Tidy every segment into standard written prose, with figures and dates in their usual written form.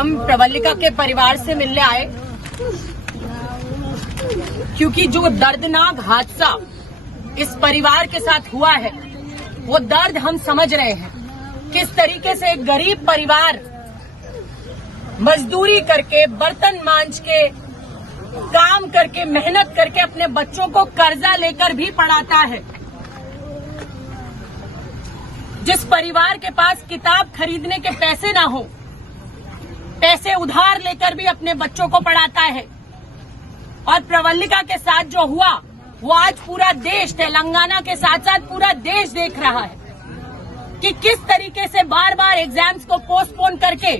हम प्रवल्लिका के परिवार से मिलने आए क्योंकि जो दर्दनाक हादसा इस परिवार के साथ हुआ है वो दर्द हम समझ रहे हैं। किस तरीके से एक गरीब परिवार मजदूरी करके, बर्तन मांज के, काम करके, मेहनत करके अपने बच्चों को कर्जा लेकर भी पढ़ाता है। जिस परिवार के पास किताब खरीदने के पैसे ना हो, पैसे उधार लेकर भी अपने बच्चों को पढ़ाता है। और प्रवल्लिका के साथ जो हुआ वो आज पूरा देश, तेलंगाना के साथ साथ पूरा देश देख रहा है कि किस तरीके से बार बार एग्जाम्स को पोस्टपोन करके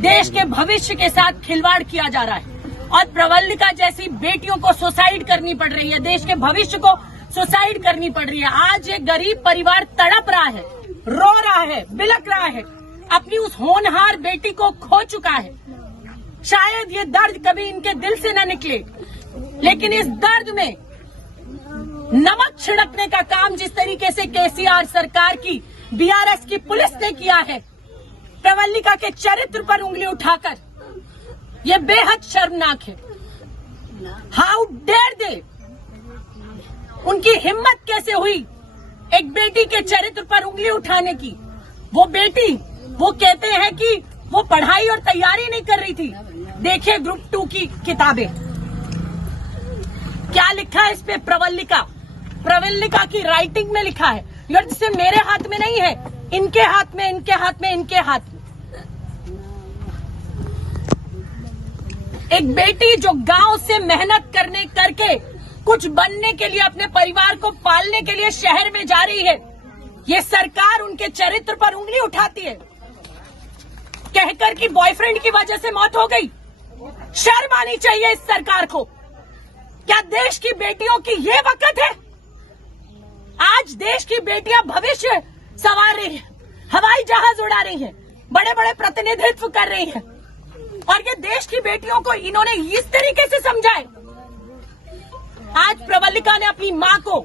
देश के भविष्य के साथ खिलवाड़ किया जा रहा है। और प्रवल्लिका जैसी बेटियों को सुसाइड करनी पड़ रही है, देश के भविष्य को सुसाइड करनी पड़ रही है। आज एक गरीब परिवार तड़प रहा है, रो रहा है, बिलख रहा है, अपनी उस होनहार बेटी को खो चुका है। शायद ये दर्द कभी इनके दिल से न निकले, लेकिन इस दर्द में नमक छिड़कने का काम जिस तरीके से केसीआर सरकार की, बीआरएस की पुलिस ने किया है, प्रवल्लिका के चरित्र पर उंगली उठाकर, ये बेहद शर्मनाक है। हाउ डेयर दे, उनकी हिम्मत कैसे हुई एक बेटी के चरित्र पर उंगली उठाने की। वो बेटी, वो कहते हैं कि वो पढ़ाई और तैयारी नहीं कर रही थी। देखिए ग्रुप 2 की किताबें, क्या लिखा है इस पे? प्रवल्लिका की राइटिंग में लिखा है। यार सिर्फ मेरे हाथ में नहीं है, इनके हाथ में, इनके हाथ में, इनके हाथ में। एक बेटी जो गांव से मेहनत करके कुछ बनने के लिए, अपने परिवार को पालने के लिए शहर में जा रही है, ये सरकार उनके चरित्र पर उंगली उठाती है, कहकर कि बॉयफ्रेंड की वजह से मौत हो गई। शर्म आनी चाहिए इस सरकार को। क्या देश की बेटियों की ये वक्त है? आज देश की बेटियां भविष्य संवार रही हैं, हवाई जहाज उड़ा रही हैं, बड़े बड़े प्रतिनिधित्व कर रही हैं, और ये देश की बेटियों को इन्होंने इस तरीके से समझा है। आज प्रवल्लिका ने अपनी मां को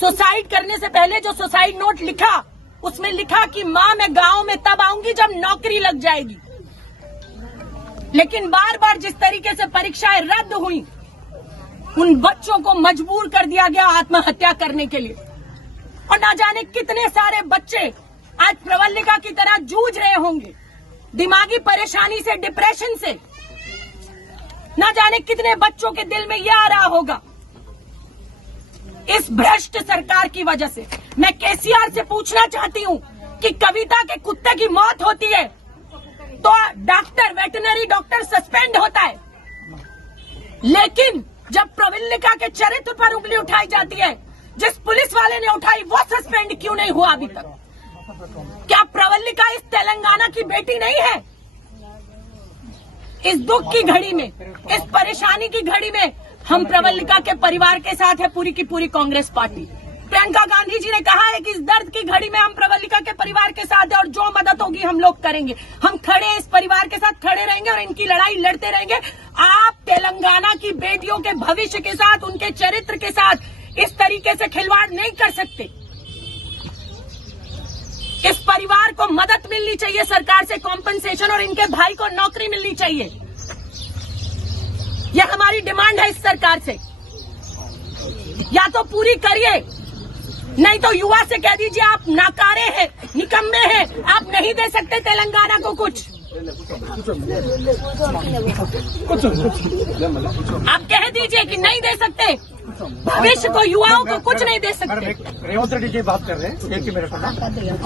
सुसाइड करने से पहले जो सुसाइड नोट लिखा, उसमें लिखा कि मां मैं गांव में तब आऊंगी जब नौकरी लग जाएगी। लेकिन बार बार जिस तरीके से परीक्षाएं रद्द हुई, उन बच्चों को मजबूर कर दिया गया आत्महत्या करने के लिए। और ना जाने कितने सारे बच्चे आज प्रवल्लिका की तरह जूझ रहे होंगे, दिमागी परेशानी से, डिप्रेशन से। ना जाने कितने बच्चों के दिल में यह आ रहा होगा इस भ्रष्ट सरकार की वजह से। मैं केसीआर से पूछना चाहती हूं कि कविता के कुत्ते की मौत होती है तो डॉक्टर, वेटरनरी डॉक्टर सस्पेंड होता है, लेकिन जब प्रवल्लिका के चरित्र पर उंगली उठाई जाती है, जिस पुलिस वाले ने उठाई वो सस्पेंड क्यों नहीं हुआ अभी तक? क्या प्रवल्लिका इस तेलंगाना की बेटी नहीं है? इस दुख की घड़ी में, इस परेशानी की घड़ी में हम प्रवल्लिका के परिवार के साथ है पूरी की पूरी कांग्रेस पार्टी। प्रियंका गांधी जी ने कहा है कि इस दर्द की घड़ी में हम प्रवल्लिका के परिवार के साथ है और जो मदद होगी हम लोग करेंगे। हम खड़े हैं, इस परिवार के साथ खड़े रहेंगे और इनकी लड़ाई लड़ते रहेंगे। आप तेलंगाना की बेटियों के भविष्य के साथ, उनके चरित्र के साथ इस तरीके से खिलवाड़ नहीं कर सकते। इस परिवार को मदद मिलनी चाहिए सरकार से, कॉम्पनसेशन, और इनके भाई को नौकरी मिलनी चाहिए। यह हमारी डिमांड है इस सरकार से। या तो पूरी करिए, नहीं तो युवा से कह दीजिए आप नाकारे हैं, निकम्मे हैं, आप नहीं दे सकते तेलंगाना को कुछ। आप कह दीजिए कि नहीं दे सकते, भविष्य को, युवाओं को कुछ नहीं दे सकते। रेवंत रेड्डी जी बात कर रहे हैं, एक मिनट।